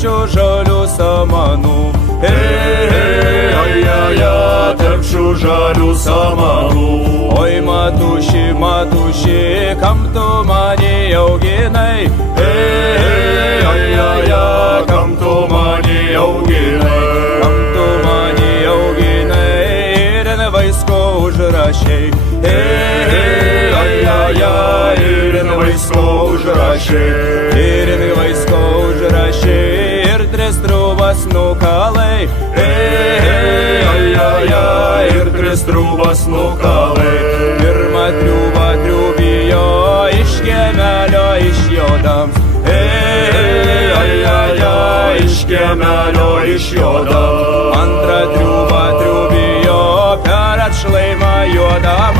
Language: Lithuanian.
žalių samanų. Tarp šių žalių samanų. Oi, matuši, matuši, kam tu mane auginai? Kam tu mane auginai? Kam tu mane auginai? Ir vaisko užrašiai. Ir vaisko užrašiai. Ir vaisko užrašiai. Ir tris trūvas nukalai. Ir tris trūvas nukalai. Pirmą triūvą triūvijo iš kiemelio išjodams. Iš kiemelio išjodams. Antrą triūvą triūvijo per atšlaimą juodam.